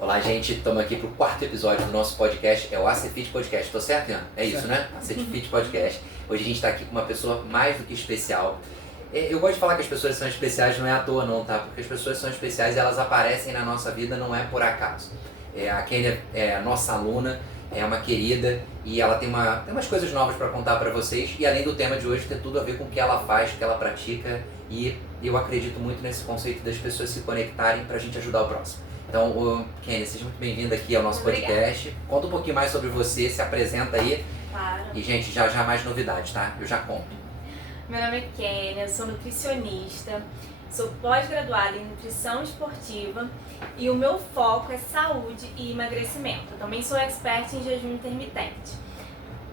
Olá, gente. Estamos aqui para o quarto episódio do nosso podcast. É o ACFit Podcast. Tô certo, Ian? É isso, né? ACFit Podcast. Hoje a gente está aqui com uma pessoa mais do que especial. Eu gosto de falar que as pessoas são especiais, não é à toa não, tá? Porque as pessoas são especiais e elas aparecem na nossa vida, não é por acaso. A Kênia é a nossa aluna, é uma querida e ela tem umas coisas novas para contar para vocês. E além do tema de hoje, tem tudo a ver com o que ela faz, o que ela pratica. E eu acredito muito nesse conceito das pessoas se conectarem para a gente ajudar o próximo. Então, Kênia, seja muito bem-vinda aqui ao nosso podcast. Conta um pouquinho mais sobre você, se apresenta aí. Claro. E, gente, já mais novidades, tá? Eu já conto. Meu nome é Kênia, eu sou nutricionista, sou pós-graduada em nutrição esportiva e o meu foco é saúde e emagrecimento. Eu também sou expert em jejum intermitente.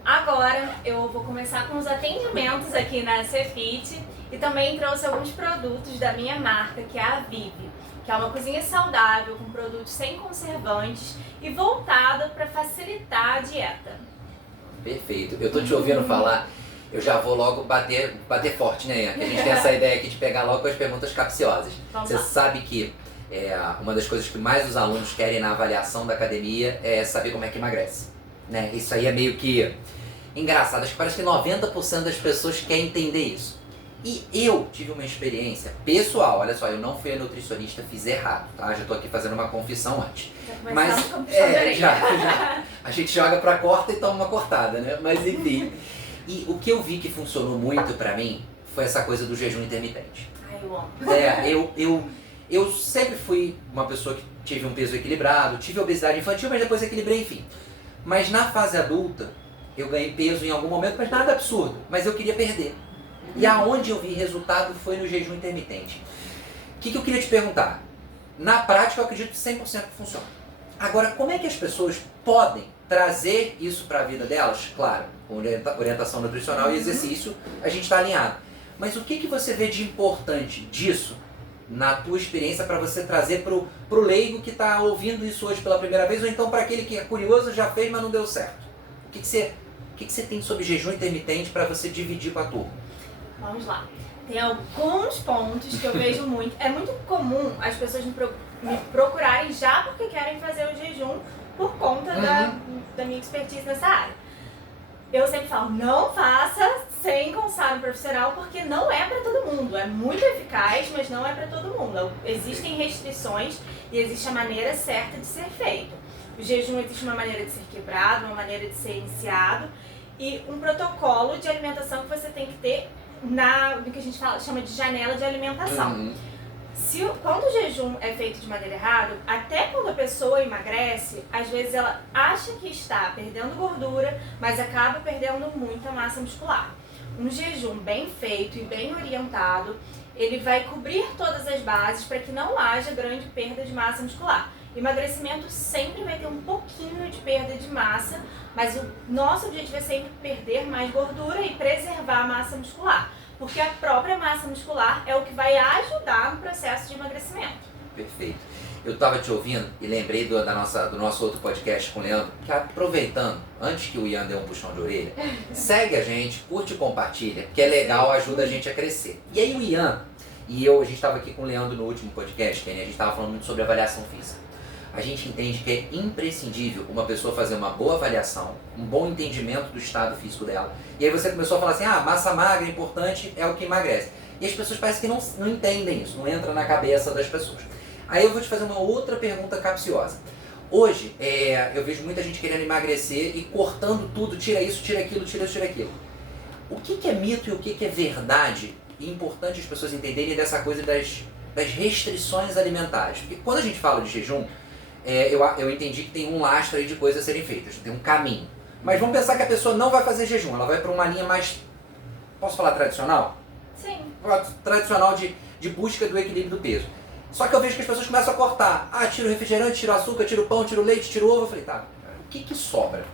Agora eu vou começar com os atendimentos aqui na ACFit e também trouxe alguns produtos da minha marca, que é a Vive, que é uma cozinha saudável com produtos sem conservantes e voltada para facilitar a dieta. Perfeito. Eu tô te ouvindo falar, eu já vou logo bater forte, né, Ian? Que a gente tem essa ideia aqui de pegar logo com as perguntas capciosas. Vamos Você lá. sabe que uma das coisas que mais os alunos querem na avaliação da academia é saber como é que emagrece, né? Isso aí é meio que engraçado. Acho que parece que 90% das pessoas querem entender isso. E eu tive uma experiência pessoal, olha só, eu não fui a nutricionista, fiz errado, tá? Já tô aqui fazendo uma confissão antes. Mas, já. A gente joga pra corta e toma uma cortada, né? Mas enfim. E o que eu vi que funcionou muito pra mim foi essa coisa do jejum intermitente. Ai, eu amo. Eu sempre fui uma pessoa que tive um peso equilibrado, tive obesidade infantil, mas depois equilibrei, enfim. Mas na fase adulta, eu ganhei peso em algum momento, mas nada absurdo. Mas eu queria perder. E aonde eu vi resultado foi no jejum intermitente. O que eu queria te perguntar? Na prática, eu acredito que 100% que funciona. Agora, como é que as pessoas podem trazer isso para a vida delas? Claro, com orientação nutricional e exercício, a gente está alinhado. Mas o que você vê de importante disso, na tua experiência, para você trazer pro leigo que está ouvindo isso hoje pela primeira vez, ou então para aquele que é curioso, já fez, mas não deu certo? O que você tem sobre jejum intermitente para você dividir com a turma? Vamos lá. Tem alguns pontos que eu vejo muito. É muito comum as pessoas me procurarem já porque querem fazer o jejum por conta da minha expertise nessa área. Eu sempre falo, não faça sem consultar um profissional porque não é para todo mundo. É muito eficaz, mas não é para todo mundo. Existem restrições e existe a maneira certa de ser feito. O jejum existe uma maneira de ser quebrado, uma maneira de ser iniciado e um protocolo de alimentação que você tem que ter no que a gente chama de janela de alimentação. Quando o jejum é feito de maneira errada, até quando a pessoa emagrece, às vezes ela acha que está perdendo gordura, mas acaba perdendo muita massa muscular. Um jejum bem feito e bem orientado, ele vai cobrir todas as bases para que não haja grande perda de massa muscular. Emagrecimento sempre vai ter um pouquinho de perda de massa, mas o nosso objetivo é sempre perder mais gordura e preservar a massa muscular, porque a própria massa muscular é o que vai ajudar no processo de emagrecimento. Perfeito. Eu estava te ouvindo e lembrei do nosso outro podcast com o Leandro, que aproveitando, antes que o Ian dê um puxão de orelha, segue a gente, curte e compartilha, que é legal, ajuda a gente a crescer. E aí o Ian e eu, a gente estava aqui com o Leandro no último podcast, que a gente estava falando muito sobre avaliação física. A gente entende que é imprescindível uma pessoa fazer uma boa avaliação, um bom entendimento do estado físico dela. E aí você começou a falar assim, massa magra é importante, é o que emagrece. E as pessoas parecem que não entendem isso, não entra na cabeça das pessoas. Aí eu vou te fazer uma outra pergunta capciosa. Hoje, eu vejo muita gente querendo emagrecer e cortando tudo, tira isso, tira aquilo, tira isso, tira aquilo. O que é mito e o que é verdade? E é importante as pessoas entenderem dessa coisa das restrições alimentares. Porque quando a gente fala de jejum, eu entendi que tem um lastro aí de coisas a serem feitas, tem um caminho. Mas vamos pensar que a pessoa não vai fazer jejum, ela vai para uma linha mais, posso falar tradicional? Sim. Tradicional de busca do equilíbrio do peso. Só que eu vejo que as pessoas começam a cortar. Tira o refrigerante, tira o açúcar, tira o pão, tira o leite, tira o ovo. Eu falei, tá, o que sobra?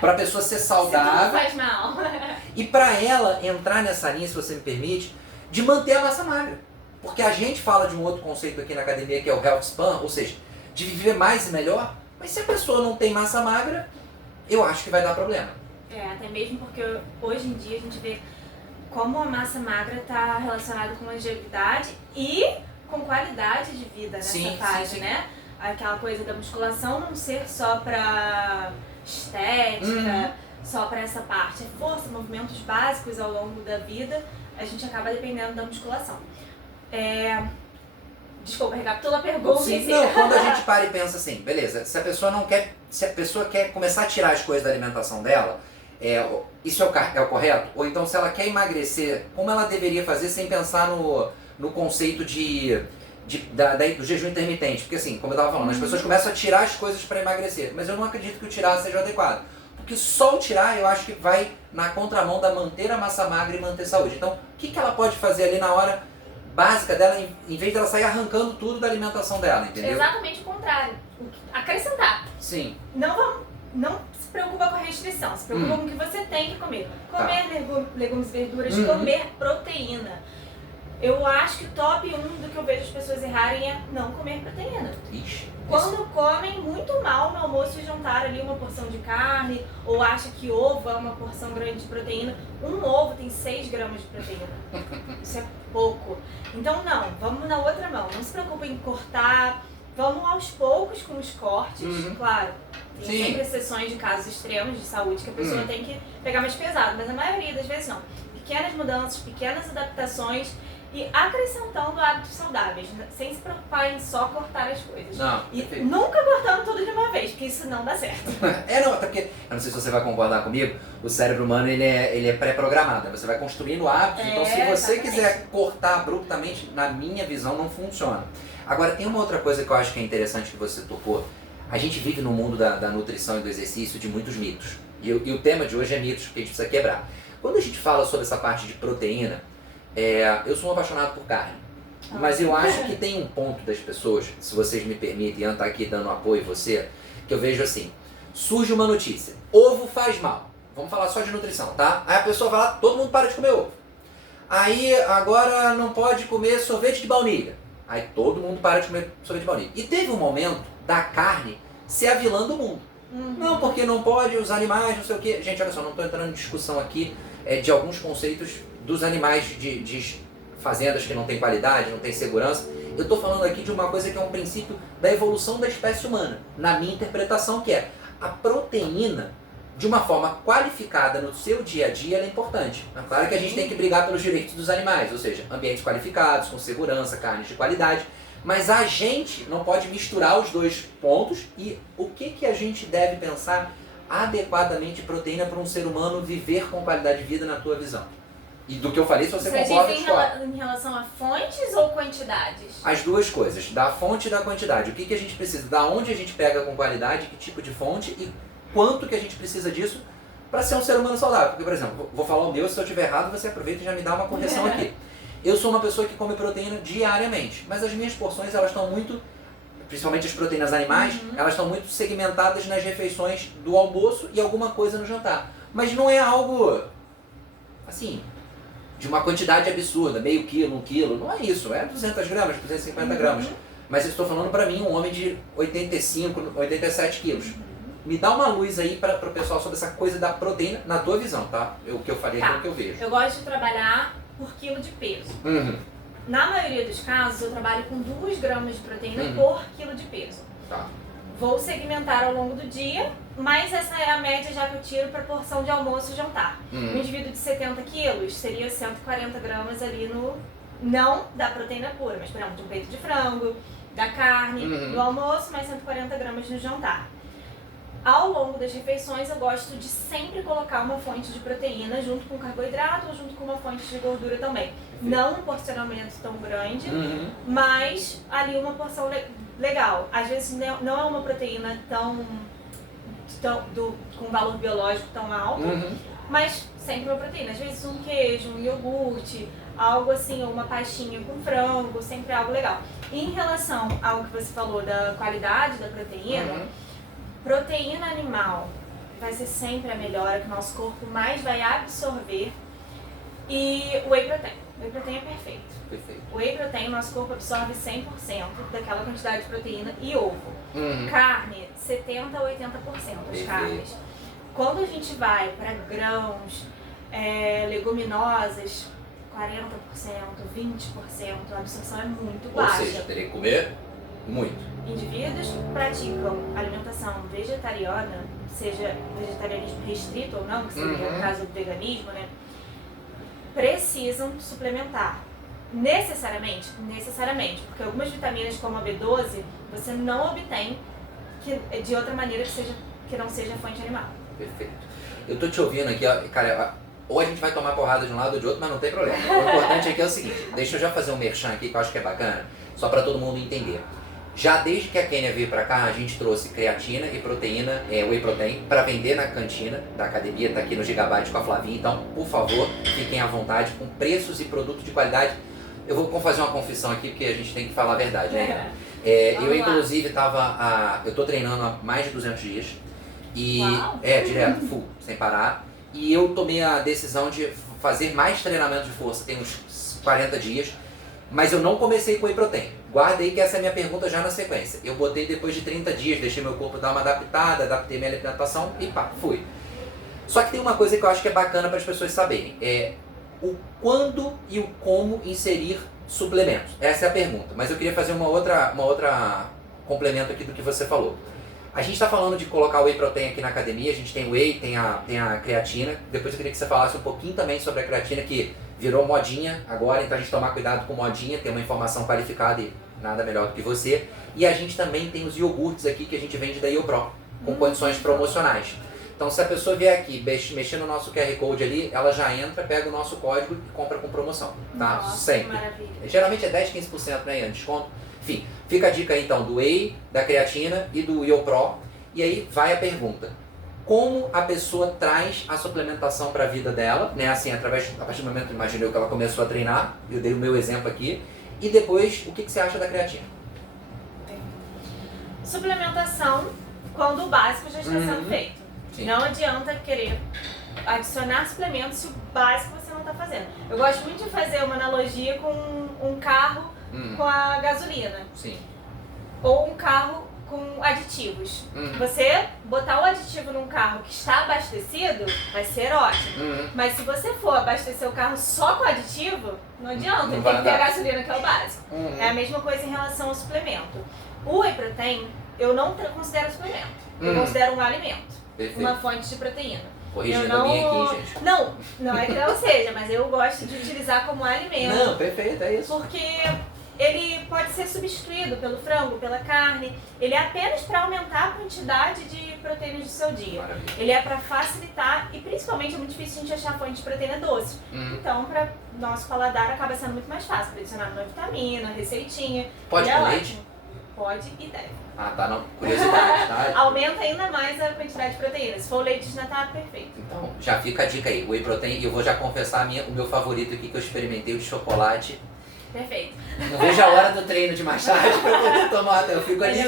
Pra pessoa ser saudável. Isso faz mal. E pra ela entrar nessa linha, se você me permite, de manter a massa magra. Porque a gente fala de um outro conceito aqui na academia que é o Health Span, ou seja, de viver mais e melhor, mas se a pessoa não tem massa magra, eu acho que vai dar problema. Até mesmo porque hoje em dia a gente vê como a massa magra está relacionada com longevidade e com qualidade de vida nessa fase, né? aquela coisa da musculação não ser só pra estética, só pra essa parte. É força, movimentos básicos ao longo da vida, a gente acaba dependendo da musculação. Desculpa, recapitula a pergunta. Sim, não, quando a gente para e pensa assim, beleza, se a pessoa quer começar a tirar as coisas da alimentação dela, isso é o correto? Ou então se ela quer emagrecer, como ela deveria fazer sem pensar no conceito do jejum intermitente? Porque assim, como eu estava falando, as pessoas começam a tirar as coisas para emagrecer, mas eu não acredito que o tirar seja adequado. Porque só o tirar eu acho que vai na contramão da manter a massa magra e manter saúde. Então, o que ela pode fazer ali na hora básica dela, em vez dela sair arrancando tudo da alimentação dela, entendeu? Exatamente o contrário. Acrescentar. Sim. Não se preocupa com a restrição, se preocupa com o que você tem que comer. Comer legumes e verduras, comer proteína. Eu acho que o top 1 do que eu vejo as pessoas errarem é não comer proteína. Ixi, quando comem muito mal no almoço e jantar ali uma porção de carne, ou acha que ovo é uma porção grande de proteína, um ovo tem 6 gramas de proteína. Isso é pouco. Então não, vamos na outra mão. Não se preocupe em cortar, vamos aos poucos com os cortes, claro. Tem sempre exceções de casos extremos de saúde que a pessoa tem que pegar mais pesado, mas a maioria das vezes não. Pequenas mudanças, pequenas adaptações e acrescentando hábitos saudáveis, sem se preocupar em só cortar as coisas. Não, e perfeito. nunca cortando tudo de uma vez, porque isso não dá certo. Não, até porque, eu não sei se você vai concordar comigo, o cérebro humano ele é pré-programado, você vai construindo hábitos, então se você exatamente. quiser cortar abruptamente, na minha visão não funciona. Agora tem uma outra coisa que eu acho que é interessante que você tocou, a gente vive no mundo da nutrição e do exercício de muitos mitos, e o tema de hoje é mitos, que a gente precisa quebrar. Quando a gente fala sobre essa parte de proteína, eu sou um apaixonado por carne, mas eu acho que tem um ponto das pessoas, se vocês me permitem, Ian tá aqui dando apoio a você, que eu vejo assim, surge uma notícia, ovo faz mal, vamos falar só de nutrição, tá? Aí a pessoa vai lá, todo mundo para de comer ovo. Aí agora não pode comer sorvete de baunilha, aí todo mundo para de comer sorvete de baunilha. E teve um momento da carne ser a vilã do mundo. Não, porque não pode, os animais, não sei o quê. Gente, olha só, não estou entrando em discussão aqui de alguns conceitos dos animais de fazendas que não tem qualidade, não tem segurança. Eu estou falando aqui de uma coisa que é um princípio da evolução da espécie humana, na minha interpretação, que é a proteína, de uma forma qualificada no seu dia a dia, ela é importante. É claro que a gente tem que brigar pelos direitos dos animais, ou seja, ambientes qualificados, com segurança, carnes de qualidade, mas a gente não pode misturar os dois pontos. E o que a gente deve pensar adequadamente proteína para um ser humano viver com qualidade de vida na tua visão? E do que eu falei, se você concorda, discorda. Em relação a fontes ou quantidades? As duas coisas, da fonte e da quantidade. O que a gente precisa, da onde a gente pega com qualidade, que tipo de fonte e quanto que a gente precisa disso para ser um ser humano saudável. Porque, por exemplo, vou falar o meu, se eu estiver errado, você aproveita e já me dá uma correção aqui. Eu sou uma pessoa que come proteína diariamente, mas as minhas porções, elas estão muito, principalmente as proteínas animais, elas estão muito segmentadas nas refeições do almoço e alguma coisa no jantar. Mas não é algo, assim, de uma quantidade absurda, meio quilo, 1 quilo, não é isso, é 200 gramas, 250 gramas. Mas eu estou falando para mim, um homem de 85, 87 quilos. Me dá uma luz aí para o pessoal sobre essa coisa da proteína, na tua visão, tá? O que eu falei aqui é o que eu vejo. Eu gosto de trabalhar por quilo de peso. Na maioria dos casos, eu trabalho com 2 gramas de proteína por quilo de peso. Tá. Vou segmentar ao longo do dia, mas essa é a média já que eu tiro para porção de almoço e jantar. Um indivíduo de 70 quilos seria 140 gramas ali no... Não da proteína pura, mas por exemplo, de um peito de frango, da carne, no almoço, mais 140 gramas no jantar. Ao longo das refeições, eu gosto de sempre colocar uma fonte de proteína junto com carboidrato ou junto com uma fonte de gordura também. Não um porcionamento tão grande, mas ali uma porção legal. Às vezes não é uma proteína com valor biológico tão alto, mas sempre uma proteína. Às vezes um queijo, um iogurte, algo assim, ou uma pastinha com frango, sempre algo legal. E em relação ao que você falou da qualidade da proteína, proteína animal vai ser sempre a melhor, que o nosso corpo mais vai absorver. E o whey protein. O whey protein é perfeito. O whey protein, nosso corpo absorve 100% daquela quantidade de proteína e ovo. Carne, 70% a 80% das carnes. Quando a gente vai para grãos, leguminosas, 40%, 20%, a absorção é muito baixa. Ou seja, teria que comer muito. indivíduos que praticam alimentação vegetariana, seja vegetarianismo restrito ou não, que seria o caso do veganismo, né? Precisam suplementar. Necessariamente, porque algumas vitaminas como a B12 você não obtém de outra maneira que não seja fonte animal. Perfeito. Eu tô te ouvindo aqui, ó, cara, ou a gente vai tomar porrada de um lado ou de outro, mas não tem problema. O importante aqui é o seguinte, deixa eu já fazer um merchan aqui que eu acho que é bacana, só para todo mundo entender. Já desde que a Kênia veio para cá, a gente trouxe creatina e proteína, whey protein, para vender na cantina da academia, tá aqui no Gigabyte com a Flavinha. Então, por favor, fiquem à vontade com preços e produtos de qualidade. Eu vou fazer uma confissão aqui, porque a gente tem que falar a verdade, né? Eu, inclusive, eu tô treinando há mais de 200 dias. E, direto, full, sem parar. E eu tomei a decisão de fazer mais treinamento de força, tem uns 40 dias. Mas eu não comecei com whey protein. Guarda aí que essa é a minha pergunta já na sequência. Eu botei depois de 30 dias, deixei meu corpo dar uma adaptada, adaptei minha alimentação e pá, fui. Só que tem uma coisa que eu acho que é bacana para as pessoas saberem. É o quando e o como inserir suplementos. Essa é a pergunta. Mas eu queria fazer uma outra complemento aqui do que você falou. A gente está falando de colocar o whey protein aqui na academia. A gente tem whey, tem a creatina. Depois eu queria que você falasse um pouquinho também sobre a creatina, que virou modinha agora, então a gente tomar cuidado com modinha, ter uma informação qualificada e nada melhor do que você. E a gente também tem os iogurtes aqui que a gente vende da IoPro, com condições promocionais. Então se a pessoa vier aqui, mexer no nosso QR Code ali, ela já entra, pega o nosso código e compra com promoção, tá? Nossa, sempre. Maravilha. Geralmente é 10, 15%, né, Ian? Desconto. Enfim, fica a dica aí então do whey, da creatina e do IoPro. E aí vai a pergunta. Como a pessoa traz a suplementação para a vida dela, né? Assim, a partir do momento, imaginei que ela começou a treinar, eu dei o meu exemplo aqui, e depois, o que você acha da creatina? Suplementação quando o básico já está sendo feito. Sim. Não adianta querer adicionar suplementos se o básico você não está fazendo. Eu gosto muito de fazer uma analogia com um carro com a gasolina. Sim. Ou um carro com aditivos. Você botar o aditivo num carro que está abastecido vai ser ótimo. Mas se você for abastecer o carro só com aditivo, não adianta, tem que ter a gasolina, que é o básico. É a mesma coisa em relação ao suplemento. O whey protein eu não considero suplemento, eu considero um alimento. Perfeito. Uma fonte de proteína. Corrigindo a minha aqui, gente. Não é que não seja, mas eu gosto de utilizar como alimento. Não, perfeito, é isso. Porque ele pode ser substituído pelo frango, pela carne. Ele é apenas para aumentar a quantidade de proteínas do seu dia. Maravilha. Ele é para facilitar e principalmente é muito difícil a gente achar fonte de proteína doce. Então, para nosso paladar acaba sendo muito mais fácil. Adicionar uma vitamina, receitinha. Pode com leite? Pode e deve. Ah, tá, não. Curiosidade, tá? Aumenta ainda mais a quantidade de proteínas. Se for leite desnatado, perfeito. Então, já fica a dica aí. Whey protein, e eu vou já confessar o meu favorito aqui que eu experimentei, o de chocolate. Perfeito. Não vejo a hora do treino de mais tarde pra eu poder tomar. Eu fico ali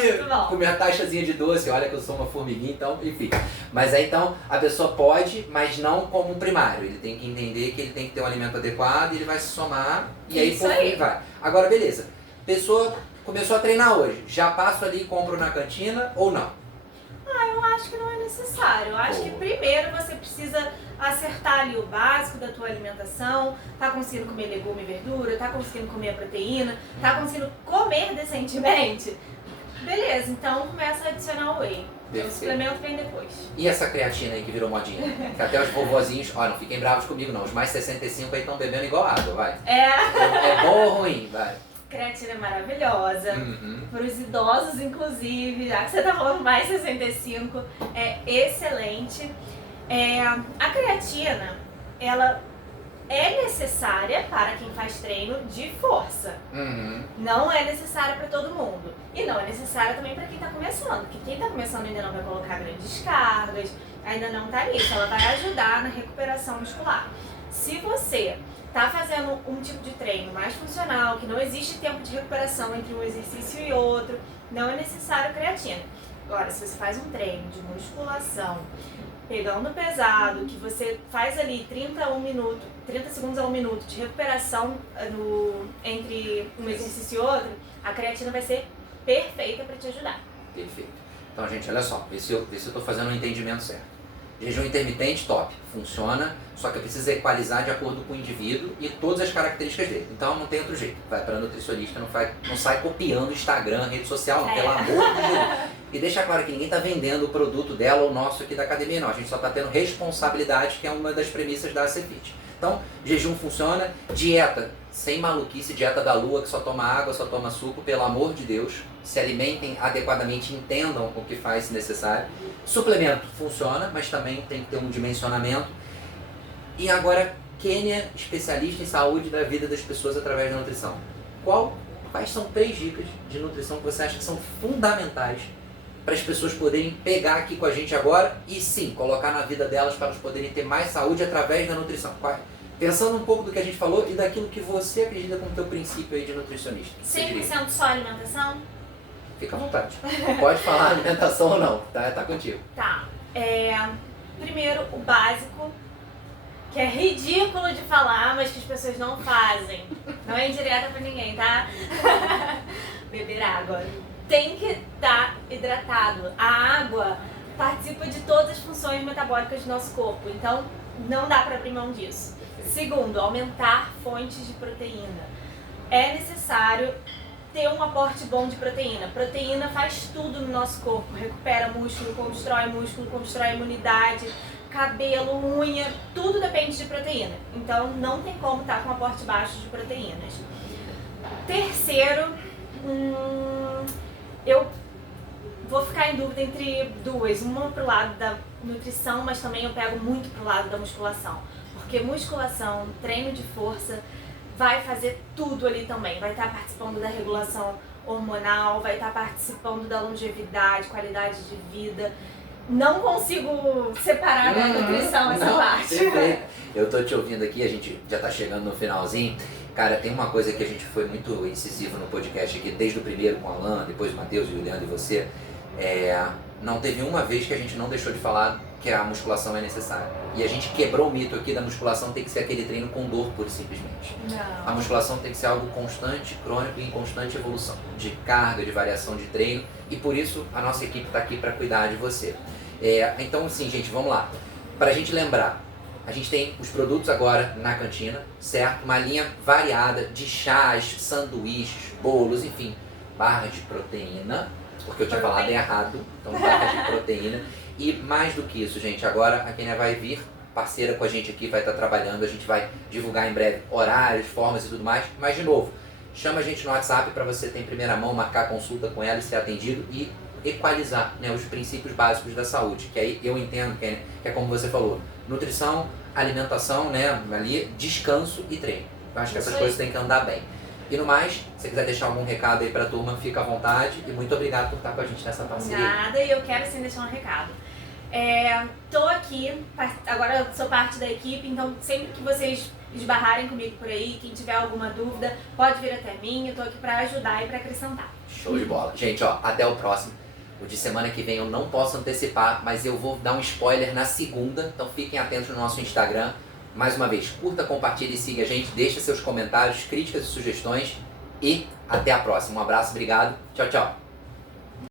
com minha taxazinha de doce. Olha que eu sou uma formiguinha, então, enfim. Mas aí então a pessoa pode, mas não como um primário. Ele tem que entender que ele tem que ter um alimento adequado e ele vai se somar. E aí por fim vai. Agora, beleza. Pessoa começou a treinar hoje. Já passo ali e compro na cantina ou não? Eu acho que não é necessário. Eu acho que primeiro você precisa acertar ali o básico da tua alimentação, tá conseguindo comer legume e verdura, tá conseguindo comer a proteína, tá conseguindo comer decentemente. Beleza, então começa a adicionar o whey. O suplemento vem depois. E essa creatina aí que virou modinha? Que até os vovozinhos, não fiquem bravos comigo não, os mais 65 aí estão bebendo igual água, vai. É bom ou ruim? Vai. Creatina é maravilhosa, para os idosos inclusive, já que você tá falando mais 65, é excelente. A creatina, ela é necessária para quem faz treino de força. Não é necessária para todo mundo. E não é necessária também para quem está começando, porque quem está começando ainda não vai colocar grandes cargas, ainda não está nisso. Ela vai ajudar na recuperação muscular. Se você está fazendo um tipo de treino mais funcional, que não existe tempo de recuperação entre um exercício e outro, não é necessário creatina. Agora, se você faz um treino de musculação, pegando pesado, que você faz ali 30 segundos a 1 minuto de recuperação entre um exercício e outro, a creatina vai ser perfeita para te ajudar. Perfeito. Então, gente, olha só, vê se eu estou fazendo um entendimento certo. Jejum intermitente, top, funciona, só que precisa equalizar de acordo com o indivíduo e todas as características dele. Então não tem outro jeito. Vai para nutricionista, não sai copiando Instagram, rede social, não, pelo amor de Deus. E deixa claro que ninguém está vendendo o produto dela ou nosso aqui da academia, não. A gente só está tendo responsabilidade, que é uma das premissas da ACFit. Então, jejum funciona, dieta, sem maluquice, dieta da lua, que só toma água, só toma suco, pelo amor de Deus. Se alimentem adequadamente, entendam o que faz se necessário. Suplemento funciona, mas também tem que ter um dimensionamento. E agora, Kênia, especialista em saúde da vida das pessoas através da nutrição. Quais são 3 dicas de nutrição que você acha que são fundamentais para as pessoas poderem pegar aqui com a gente agora e sim, colocar na vida delas para elas poderem ter mais saúde através da nutrição? Pensando um pouco do que a gente falou e daquilo que você acredita como teu princípio aí de nutricionista. 100% só alimentação? Fica à vontade. Pode falar alimentação ou não, tá contigo. Tá. Primeiro, o básico, que é ridículo de falar, mas que as pessoas não fazem. Não é indireta pra ninguém, tá? Beber água. Tem que estar hidratado. A água participa de todas as funções metabólicas do nosso corpo, então não dá para abrir mão disso. Segundo, aumentar fontes de proteína. É necessário ter um aporte bom de proteína. Proteína faz tudo no nosso corpo, recupera músculo, constrói a imunidade, cabelo, unha, tudo depende de proteína. Então não tem como estar com um aporte baixo de proteínas. Terceiro, eu vou ficar em dúvida entre 2, uma pro lado da nutrição, mas também eu pego muito pro lado da musculação, porque musculação, treino de força, vai fazer tudo ali também, vai estar participando da regulação hormonal, vai estar participando da longevidade, qualidade de vida. Não consigo separar da nutrição essa parte. Perfeito. Eu tô te ouvindo aqui, a gente já tá chegando no finalzinho. Cara, tem uma coisa que a gente foi muito incisivo no podcast aqui, desde o primeiro com o Alan, depois o Matheus, o Juliano e você. Não teve uma vez que a gente não deixou de falar que a musculação é necessária. E a gente quebrou o mito aqui da musculação tem que ser aquele treino com dor, pura e simplesmente. Não. A musculação tem que ser algo constante, crônico e em constante evolução. De carga, de variação de treino. E por isso a nossa equipe está aqui para cuidar de você. Então, sim, gente, vamos lá. Para a gente lembrar, a gente tem os produtos agora na cantina, certo? Uma linha variada de chás, sanduíches, bolos, enfim, barras de proteína, porque eu tinha falado errado, então barras de proteína. E mais do que isso, gente, agora a Kênia vai vir parceira com a gente aqui, vai estar trabalhando, a gente vai divulgar em breve horários, formas e tudo mais. Mas, de novo, chama a gente no WhatsApp para você ter em primeira mão, marcar consulta com ela e ser atendido e equalizar, né, os princípios básicos da saúde, que aí eu entendo, que é como você falou, nutrição, alimentação, né, ali, descanso e treino. Eu acho que essas coisas têm que andar bem. E no mais, se você quiser deixar algum recado aí pra turma, fica à vontade e muito obrigado por estar com a gente nessa parceria. Nada, e eu quero sim deixar um recado. Tô aqui, agora eu sou parte da equipe, então sempre que vocês esbarrarem comigo por aí, quem tiver alguma dúvida, pode vir até mim, eu tô aqui pra ajudar e pra acrescentar. Show de bola. Gente, ó, até o próximo. O de semana que vem eu não posso antecipar, mas eu vou dar um spoiler na segunda, então fiquem atentos no nosso Instagram. Mais uma vez, curta, compartilhe e siga a gente, deixa seus comentários, críticas e sugestões e até a próxima. Um abraço, obrigado, tchau, tchau.